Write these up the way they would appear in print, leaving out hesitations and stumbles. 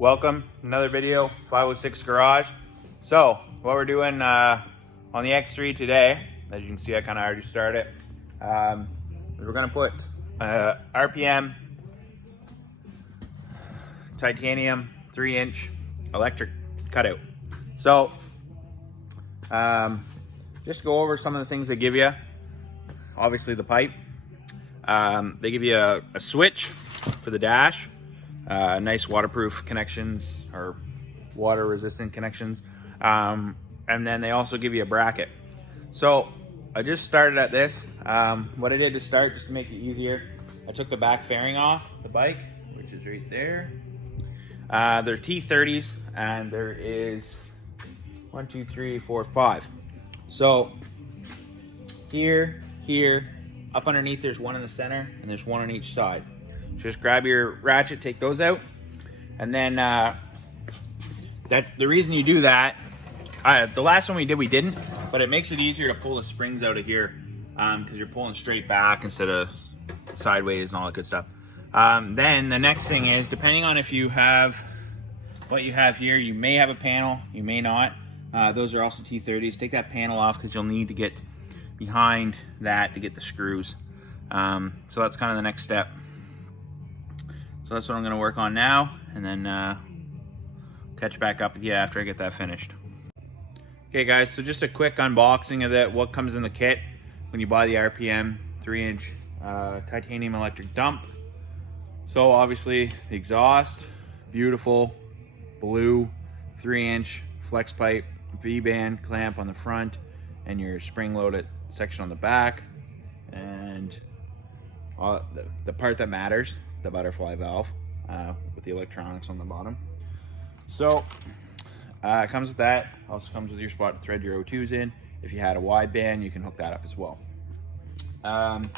Welcome, another video, 506 Garage. So, what we're doing on the X3 today, as you can see I kind of already started, we're going to put RPM titanium 3-inch electric cutout. So, just to go over some of the things they give you. Obviously the pipe. They give you a switch for the dash. Nice waterproof connections or water resistant connections, and then they also give you a bracket. So I just started at this. What I did to start, just to make it easier, I took the back fairing off the bike, which is right there. They're T30s, and there is 1, 2, 3, 4, 5. So here, up underneath there's one in the center, and there's one on each side. Just grab your ratchet, take those out, and then that's the reason you do that. The last one we did, we didn't, but it makes it easier to pull the springs out of here because you're pulling straight back instead of sideways and all that good stuff. Then the next thing is, depending on if you have what you have here, you may have a panel, you may not. Those are also T30s. Take that panel off because you'll need to get behind that to get the screws. So that's kind of the next step. So that's what I'm going to work on now, and then catch back up with you after I get that finished. Okay guys, so just a quick unboxing of that, what comes in the kit when you buy the RPM 3-inch titanium electric dump. So obviously the exhaust, beautiful blue 3-inch flex pipe, V-band clamp on the front, and your spring-loaded section on the back, and the part that matters, the butterfly valve with the electronics on the bottom. So it comes with that. Also comes with your spot to thread your O2s in. If you had a wide band, you can hook that up as well. And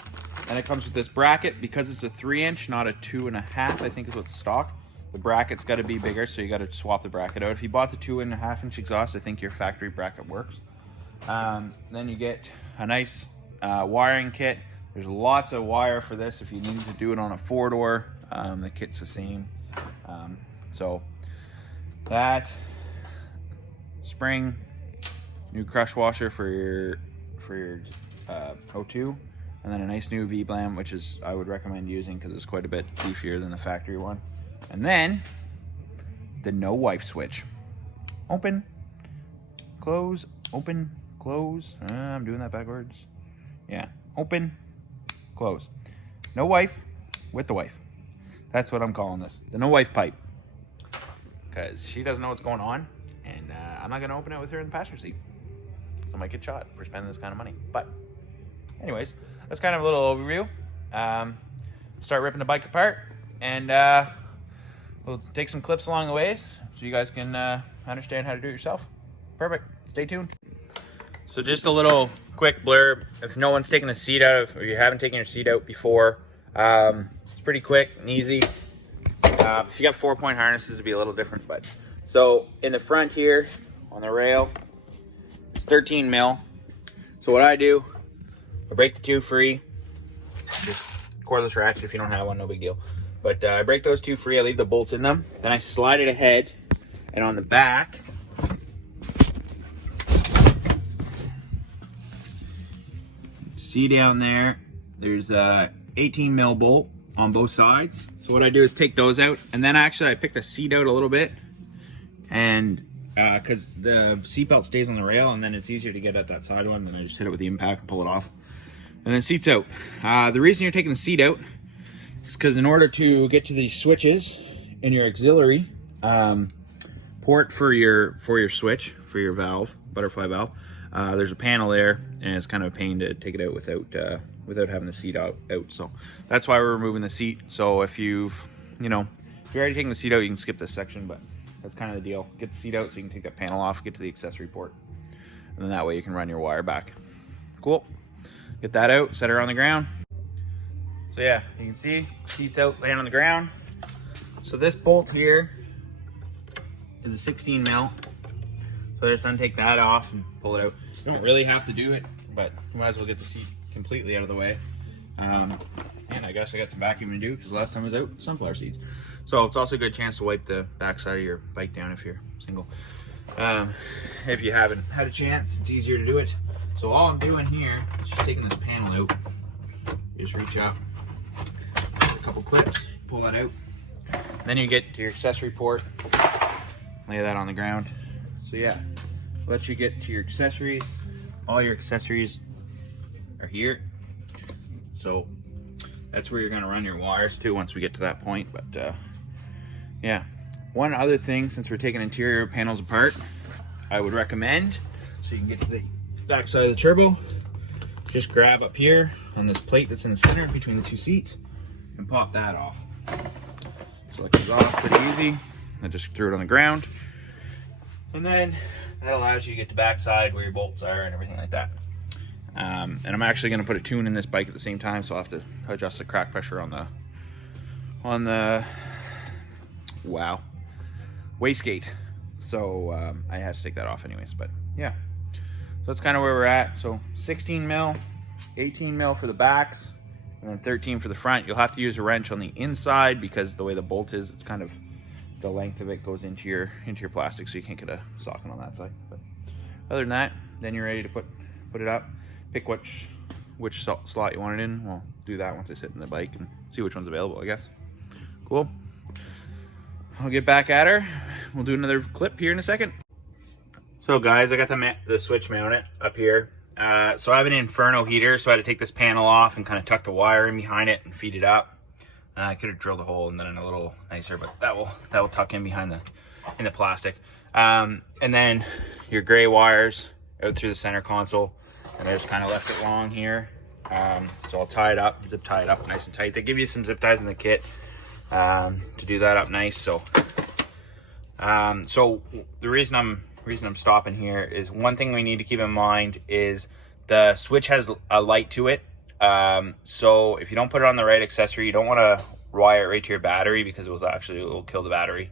it comes with this bracket. Because it's a 3-inch, not a 2.5, I think is what's stock. The bracket's got to be bigger, so you got to swap the bracket out. If you bought the 2.5-inch exhaust, I think your factory bracket works. Then you get a nice wiring kit. There's lots of wire for this if you need to do it on a 4-door. The kit's the same. So that spring, new crush washer for your O2, and then a nice new V-band, which is I would recommend using because it's quite a bit beefier than the factory one. And then the no wife switch. Open, close, open, close. I'm doing that backwards. Yeah, open, close. No wife with the wife. That's what I'm calling this. The no wife pipe. Because she doesn't know what's going on, and I'm not going to open it with her in the passenger seat. So I might get shot for spending this kind of money. But anyways, that's kind of a little overview. Start ripping the bike apart, and we'll take some clips along the ways so you guys can understand how to do it yourself. Perfect. Stay tuned. So just a little quick blurb. If no one's taken the seat out, or you haven't taken your seat out before, it's pretty quick and easy. If you got 4-point harnesses, it'd be a little different. But so in the front here on the rail, it's 13 mil. So what I do, I break the 2 free. Just cordless ratchet if you don't have one, no big deal. But I break those 2 free. I leave the bolts in them. Then I slide it ahead, and on the back, see down there, there's a 18 mil bolt on both sides. So what I do is take those out, and then actually I pick the seat out a little bit, and because the seat belt stays on the rail, and then it's easier to get at that side one, then I just hit it with the impact and pull it off. And then seat's out. The reason you're taking the seat out is because in order to get to these switches in your auxiliary port for your switch, for your valve, butterfly valve, there's a panel there, and it's kind of a pain to take it out without having the seat out. So that's why we're removing the seat. So if you've already taken the seat out, you can skip this section, but that's kind of the deal. Get the seat out so you can take that panel off, get to the accessory port, and then that way you can run your wire back. Cool. Get that out, set her on the ground. So yeah, you can see seat's out, laying on the ground. So this bolt here is a 16 mil. So I just untake that off and pull it out. You don't really have to do it, but you might as well get the seat completely out of the way. And I guess I got some vacuuming to do because last time I was out, sunflower seeds. So it's also a good chance to wipe the backside of your bike down if you're single. If you haven't had a chance, it's easier to do it. So all I'm doing here is just taking this panel out. You just reach up, a couple clips, pull that out. Then you get to your accessory port, lay that on the ground. So yeah, let you get to your accessories. All your accessories are here. So that's where you're gonna run your wires to once we get to that point. But yeah, one other thing, since we're taking interior panels apart, I would recommend, so you can get to the back side of the turbo, just grab up here on this plate that's in the center between the two seats and pop that off. So it comes off pretty easy. I just threw it on the ground. And then that allows you to get the back side where your bolts are and everything like that. And I'm actually gonna put a tune in this bike at the same time, so I'll have to adjust the crack pressure on the wastegate. So I have to take that off anyways, but yeah. So that's kind of where we're at. So 16 mil, 18 mil for the backs, and then 13 for the front. You'll have to use a wrench on the inside because the way the bolt is, it's kind of, the length of it goes into your plastic, so you can't get a socket on that side. But other than that, then you're ready to put it up. Pick which slot you want it in. We'll do that once I sit in the bike and see which one's available, I guess. Cool. I'll get back at her. We'll do another clip here in a second. So guys, I got the switch mounted up here. So I have an Inferno heater, so I had to take this panel off and kind of tuck the wire in behind it and feed it up. I could have drilled a hole and done it a little nicer, but that will tuck in behind the plastic. And then your gray wires out through the center console, and I just kind of left it long here. So I'll tie it up, zip tie it up nice and tight. They give you some zip ties in the kit to do that up nice. So the reason I'm stopping here is one thing we need to keep in mind is the switch has a light to it. So if you don't put it on the right accessory, you don't want to wire it right to your battery because it will kill the battery.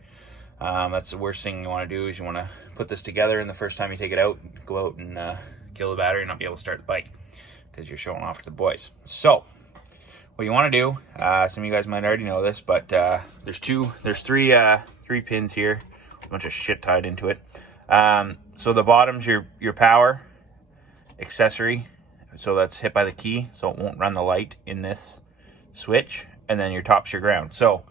That's the worst thing you want to do, is you want to put this together, and the first time you take it out, go out and kill the battery and not be able to start the bike because you're showing off to the boys. So what you want to do, some of you guys might already know this, but there's three pins here, a bunch of shit tied into it. So the bottom's your power accessory, so that's hit by the key, so it won't run the light in this switch. And then your top's your ground. So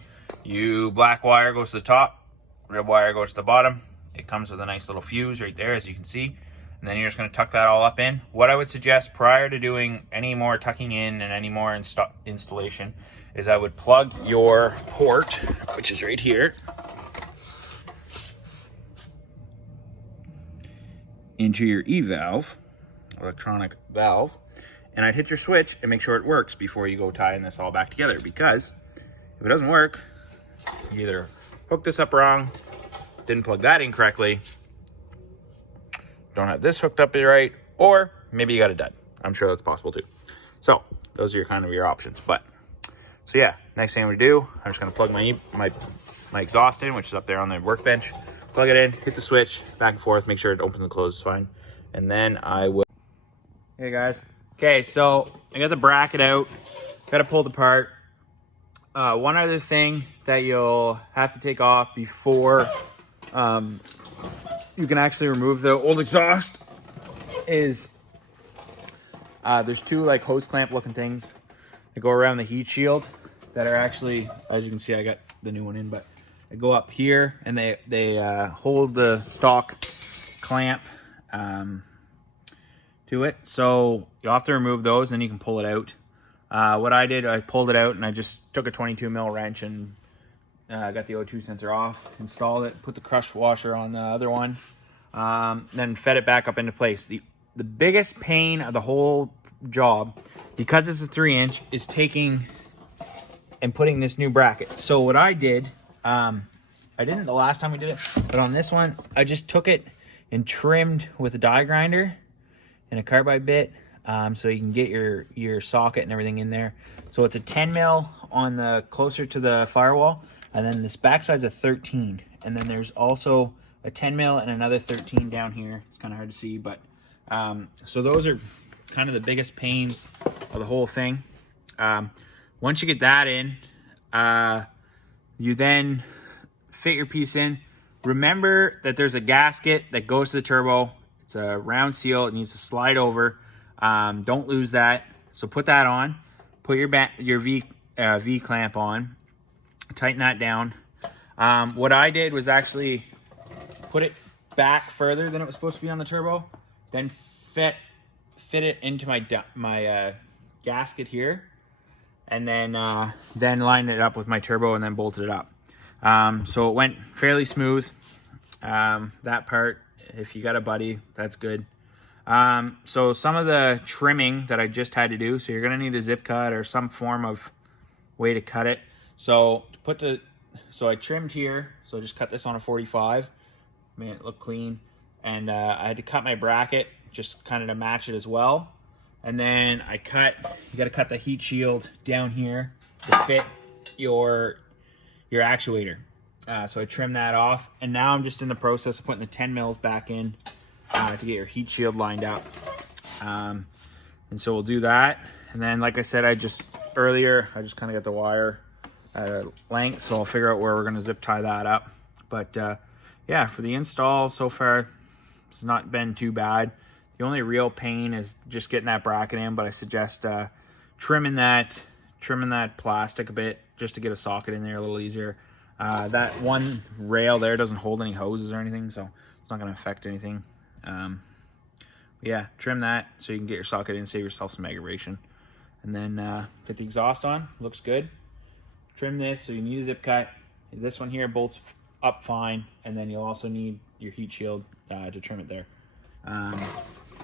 black wire goes to the top, red wire goes to the bottom. It comes with a nice little fuse right there, as you can see. And then you're just going to tuck that all up in. What I would suggest prior to doing any more tucking in and any more installation is I would plug your port, which is right here, into your E-valve, electronic valve, and I'd hit your switch and make sure it works before you go tying this all back together, because if it doesn't work, you either hook this up wrong, didn't plug that in correctly, don't have this hooked up right, or maybe you got a dud. I'm sure that's possible too. So those are kind of your options. But so yeah, next thing I'm gonna do, I'm just gonna plug my exhaust in, which is up there on the workbench. Plug it in, hit the switch, back and forth, make sure it opens and closes fine, and then I will. Hey guys. Okay, so I got the bracket out, got it pulled apart. One other thing that you'll have to take off before you can actually remove the old exhaust is there's two like hose clamp looking things that go around the heat shield that are actually, as you can see, I got the new one in, but they go up here and they hold the stock clamp to it. So you'll have to remove those, and you can pull it out. What I did, I pulled it out and I just took a 22 mil wrench and got the O2 sensor off, installed it, put the crush washer on the other one, then fed it back up into place. The biggest pain of the whole job, because it's a 3-inch, is taking and putting this new bracket. So what I did, I didn't the last time we did it, but on this one, I just took it and trimmed with a die grinder and a carbide bit, so you can get your socket and everything in there. So it's a 10 mil on the closer to the firewall, and then this backside's a 13, and then there's also a 10 mil and another 13 down here. It's kind of hard to see, but so those are kind of the biggest pains of the whole thing. Once you get that in, You then fit your piece in. Remember that there's a gasket that goes to the turbo. It's a round seal. It needs to slide over. Don't lose that. So put that on. Put your V clamp on. Tighten that down. What I did was actually put it back further than it was supposed to be on the turbo. Then fit it into my gasket here, and then lined it up with my turbo and then bolted it up. So it went fairly smooth. That part, if you got a buddy, that's good. So some of the trimming that I just had to do, so you're gonna need a zip cut or some form of way to cut it. So I trimmed here, so I just cut this on a 45, made it look clean. And I had to cut my bracket just kind of to match it as well. And then you gotta cut the heat shield down here to fit your actuator. So I trimmed that off, and now I'm just in the process of putting the 10 mils back in to get your heat shield lined up. And so we'll do that. And then, like I said, I just kind of got the wire length, so I'll figure out where we're gonna zip tie that up. But yeah, for the install so far, it's not been too bad. The only real pain is just getting that bracket in, but I suggest trimming that plastic a bit just to get a socket in there a little easier. That one rail there doesn't hold any hoses or anything, so it's not going to affect anything. Yeah, trim that so you can get your socket in, save yourself some aggravation. And then get the exhaust on, looks good. Trim this, so you need a zip cut. This one here bolts up fine, and then you'll also need your heat shield to trim it there.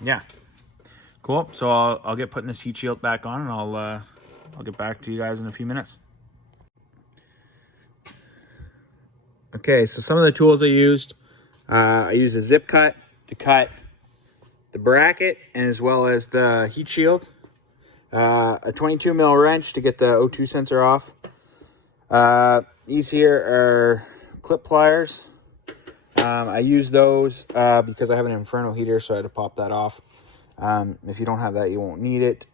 Yeah, cool. So I'll get putting this heat shield back on, and I'll get back to you guys in a few minutes. Okay, so some of the tools I used a zip cut to cut the bracket and as well as the heat shield, a 22 mil wrench to get the O2 sensor off. These here are clip pliers. I use those because I have an Inferno heater, so I had to pop that off. If you don't have that, you won't need it.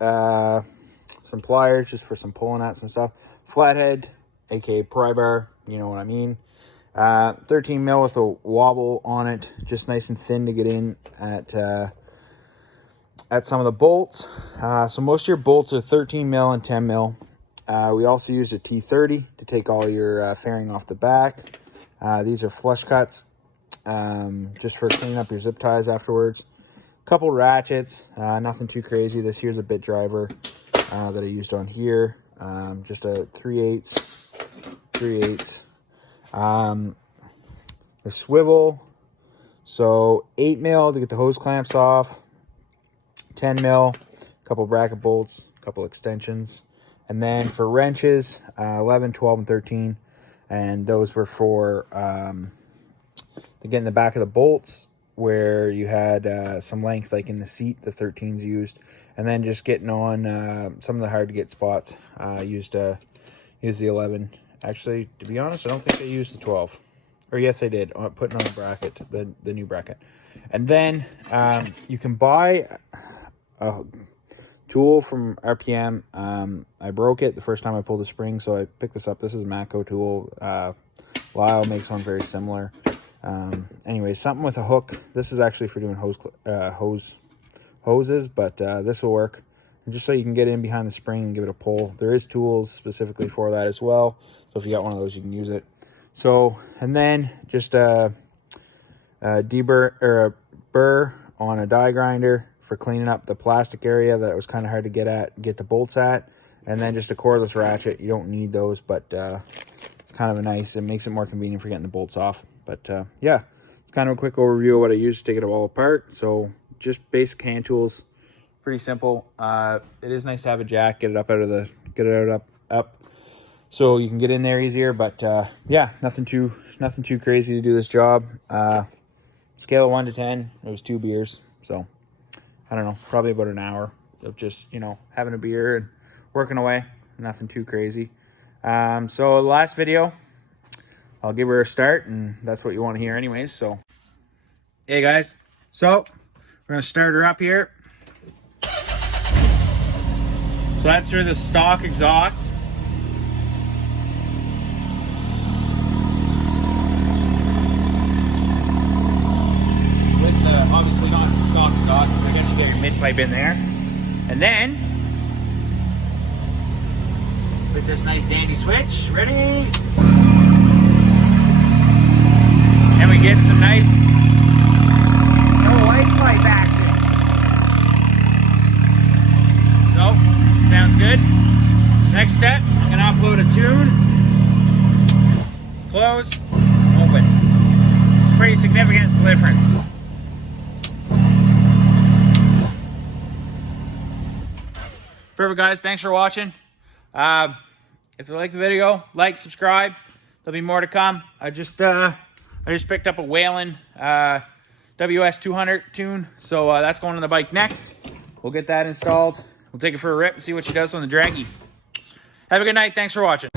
Some pliers just for some pulling at some stuff. Flathead, aka pry bar, you know what I mean. 13 mil with a wobble on it, just nice and thin to get in at some of the bolts. So most of your bolts are 13 mil and 10 mil. We also use a T30 to take all your fairing off the back. These are flush cuts, just for cleaning up your zip ties afterwards. Couple ratchets, nothing too crazy. This here's a bit driver that I used on here, just a 3/8. The swivel, so 8 mil to get the hose clamps off, 10 mil, a couple bracket bolts, a couple extensions, and then for wrenches, 11, 12, and 13. And those were for to get in the back of the bolts where you had some length, like in the seat, the 13s used, and then just getting on some of the hard to get spots. Used the 11. Actually, to be honest, I don't think I used the 12. Or yes, I did. Putting on the bracket, the new bracket. And then you can buy a tool from RPM. I broke it the first time I pulled the spring, so I picked this up. This is a Matco tool. Lyle makes one very similar. Anyway, something with a hook. This is actually for doing hoses, but this will work. And just so you can get in behind the spring and give it a pull. There is tools specifically for that as well. So if you got one of those, you can use it. So, and then just a deburr or a burr on a die grinder for cleaning up the plastic area that was kind of hard to get the bolts at. And then just a cordless ratchet. You don't need those, but it's kind of it makes it more convenient for getting the bolts off. But yeah, it's kind of a quick overview of what I use to take it all apart. So just basic hand tools, pretty simple. It is nice to have a jack, get it up up, so you can get in there easier. But yeah, nothing too crazy to do this job. Scale of 1 to 10, it was 2 beers. So I don't know, probably about an hour of just, having a beer and working away. Nothing too crazy. So the last video, I'll give her a start, and that's what you want to hear anyways. So, hey guys, so we're gonna start her up here. So that's through the stock exhaust. pipe in there. And then, with this nice dandy switch, ready? And we get some nice white pipe action. So, sounds good. Next step, I'm gonna upload a tune. Close, open. Pretty significant difference. Perfect, guys. Thanks for watching. If you like the video, like, subscribe. There'll be more to come. I just picked up a Whalen WS200 tune, so that's going on the bike next. We'll get that installed. We'll take it for a rip and see what she does on the draggy. Have a good night. Thanks for watching.